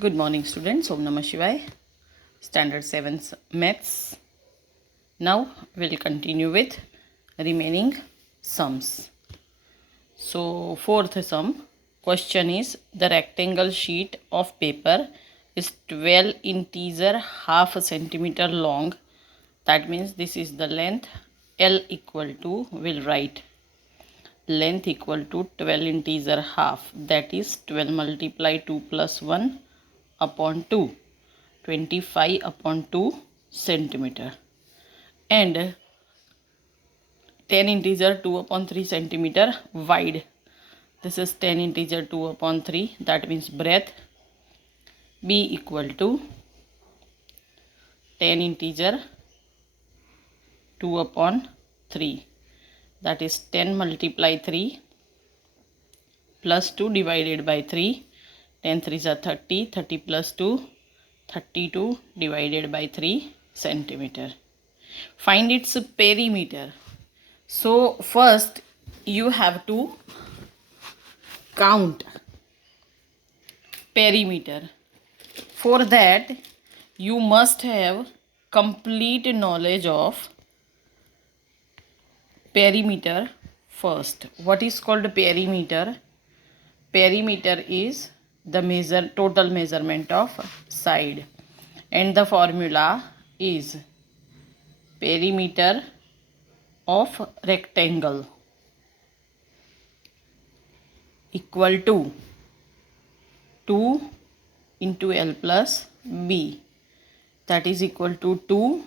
Good morning, students. Om Namah Shivaya. Standard 7's Maths. Now we'll continue with remaining sums. So, fourth sum. Question is, the rectangle sheet of paper is 12 integer half a centimeter long. That means this is the length. L equal to, we'll write length equal to 12 integer half, that is 12 multiply 2 plus 1 upon 2, 25 upon 2 centimeter, and 10 integer 2 upon 3 centimeter wide. This is 10 integer 2 upon 3, that means breadth. B equal to 10 integer 2 upon 3, that is 10 multiply 3 plus 2 divided by 3. 10 3s are 30, 30 plus 2, 32 divided by 3 centimeter. Find its perimeter. So first you have to count perimeter. For that you must have complete knowledge of perimeter first. What is called perimeter? Perimeter is the total measurement of side, and the formula is perimeter of rectangle equal to 2 into L plus B, that is equal to 2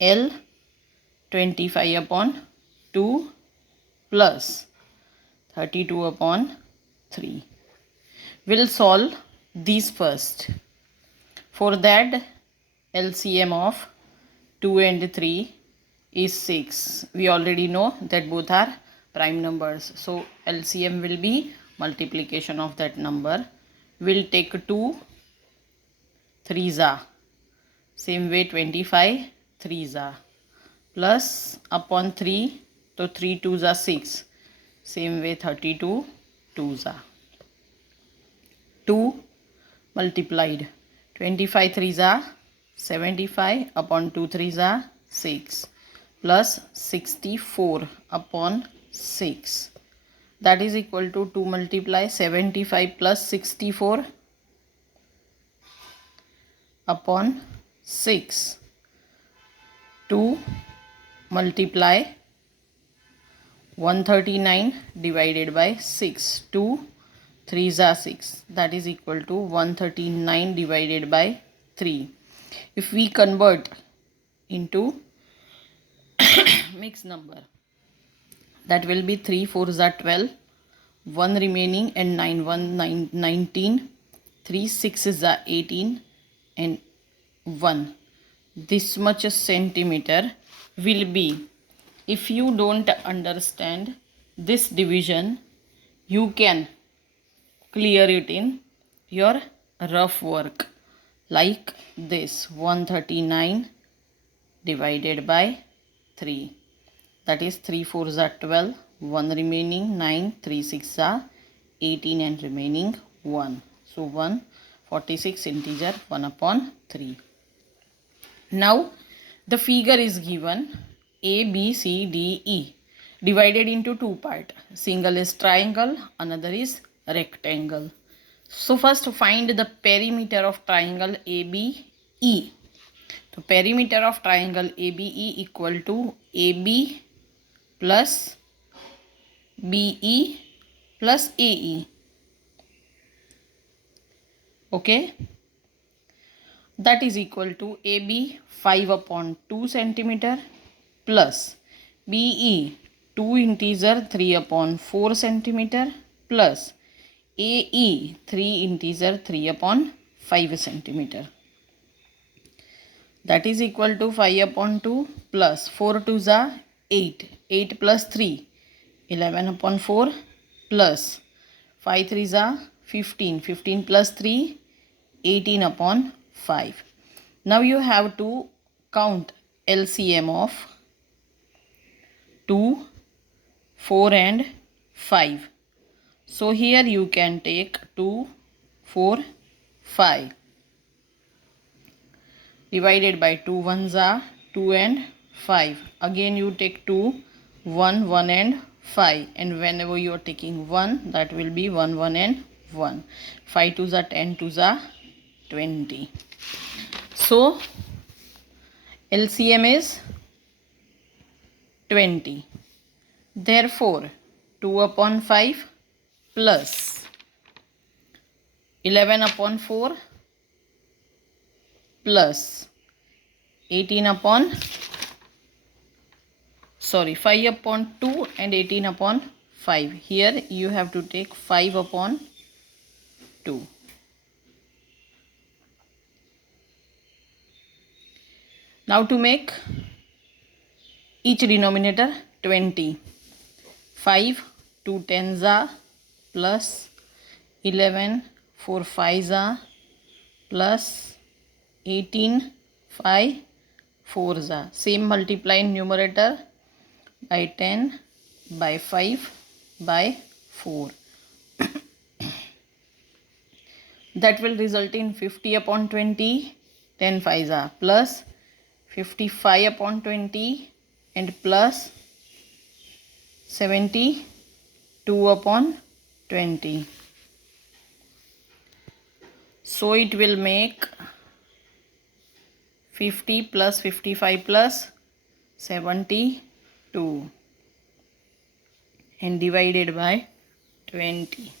L 25 upon 2 plus 32 upon 3. We'll solve these first. For that, LCM of 2 and 3 is 6. We already know that both are prime numbers. So LCM will be multiplication of that number. We'll take 2 3s are. Same way 25 3s are. Plus upon 3, so 3 2s are 6. Same way 32 2s are. 2 multiplied 25 3s are 75 upon 2 3s are 6 plus 64 upon 6, that is equal to 2 multiply 75 plus 64 upon 6. 2 multiply 139 divided by 6. 2 3s are 6, that is equal to 139 divided by 3. If we convert into mixed number, that will be 3 4s are 12, 1 remaining and 9 1 9 19, 3 6s are 18 and 1. This much centimeter will be. If you don't understand this division, you can clear it in your rough work like this: 139 divided by 3, that is 3 4s are 12, 1 remaining 9, 3 6 are 18 and remaining 1. So 146 integer 1 upon 3. Now the figure is given A, B, C, D, E, divided into two parts. Single is triangle, another is rectangle. So first find the perimeter of triangle ABE. So perimeter of triangle ABE equal to AB plus BE plus AE. Okay. That is equal to AB 5 upon 2 centimeter plus BE 2 integer 3 upon 4 centimeter plus AE 3 integer 3 upon 5 centimeter. That is equal to 5 upon 2 plus 4 2s are 8. 8 plus 3, 11 upon 4 plus 5 3s are 15. 15 plus 3, 18 upon 5. Now you have to count LCM of 2, 4 and 5. So here you can take 2, 4, 5. divided by 2 ones are 2 and 5. Again you take 2, 1, 1 and 5, and whenever you are taking 1, that will be 1, 1 and 1. 5 twos are 10, twos are 20. So LCM is 20. Therefore 2 upon 5 plus 11 upon 4 plus 18 upon 5 upon 2 and 18 upon 5. Here you have to take 5 upon 2. Now to make each denominator 20. 5 2 tens are plus 11 4 5s are plus 18 5 4s are. Same multiply in numerator by 10 by 5 by 4. That will result in 50 upon 20, 10 5s are plus 55 upon 20 and plus 72 upon 20. So it will make 50 plus 55 plus 72 and divided by 20.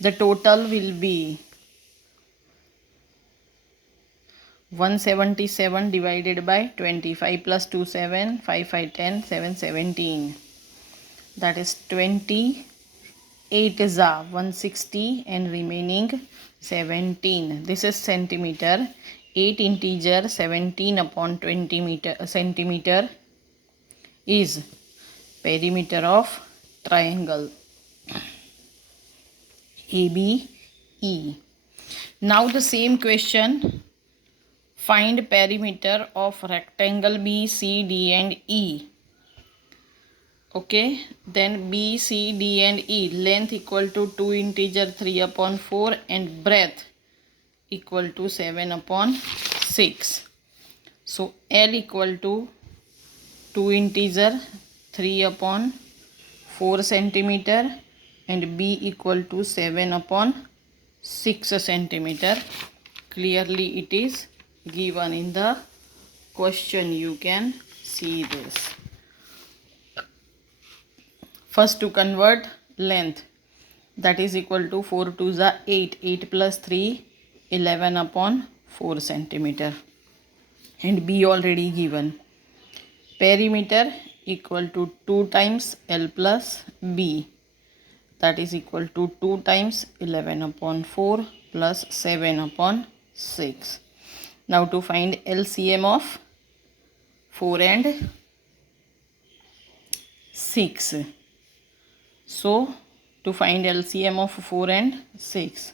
The total will be 177 divided by 20. 5 plus 2 7, 5 5 10, 7 17. That is 28 is 160 and remaining 17. This is centimeter. 8 integer 17 upon 20 centimeter is perimeter of triangle ABE. Now the same question. Find perimeter of rectangle B, C, D and E. Okay, then B, C, D and E. Length equal to 2 integer 3 upon 4 and breadth equal to 7 upon 6. So L equal to 2 integer 3 upon 4 centimeter and B equal to 7 upon 6 centimeter. Clearly it is given in the question. You can see this. First to convert length, that is equal to 4 2s are 8. 8 plus 3, 11 upon 4 centimeter. And B already given. Perimeter equal to 2 times L plus B. That is equal to 2 times 11 upon 4 plus 7 upon 6. Now to find LCM of 4 and 6. So to find LCM of 4 and 6.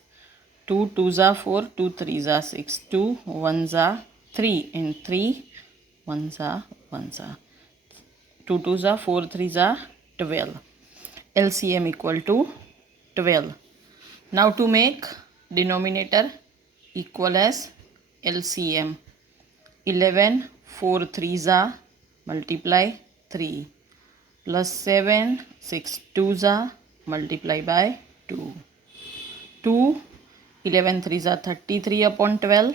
2 2s are 4, 2 3s are 6, 2 1s are 3 and 3 1s are 1s are. 2 2s are 4, 3s are 12. LCM equal to 12. Now to make denominator equal as LCM. 11 4 3s are multiply 3 plus 7 6 2s are multiply by 2. 2 11 3s are 33 upon 12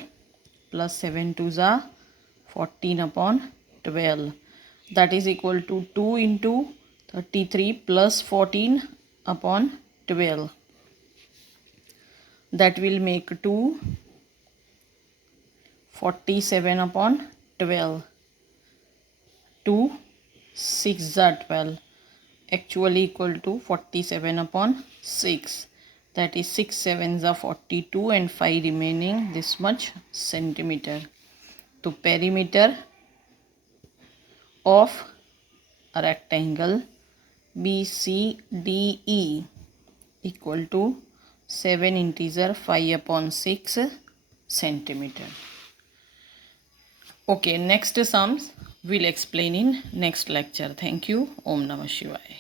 plus 7 2s are 14 upon 12. That is equal to 2 into 33 plus 14 upon 12. That will make 2 47 upon 12. 2 6 are 12. Actually equal to 47 upon 6. That is 6 7s are 42 and 5 remaining this much centimeter. So perimeter of a rectangle BCDE equal to 7 integer 5 upon 6 centimeter. Okay, next sums we'll explain in next lecture. Thank you. Om Namah Shivaya.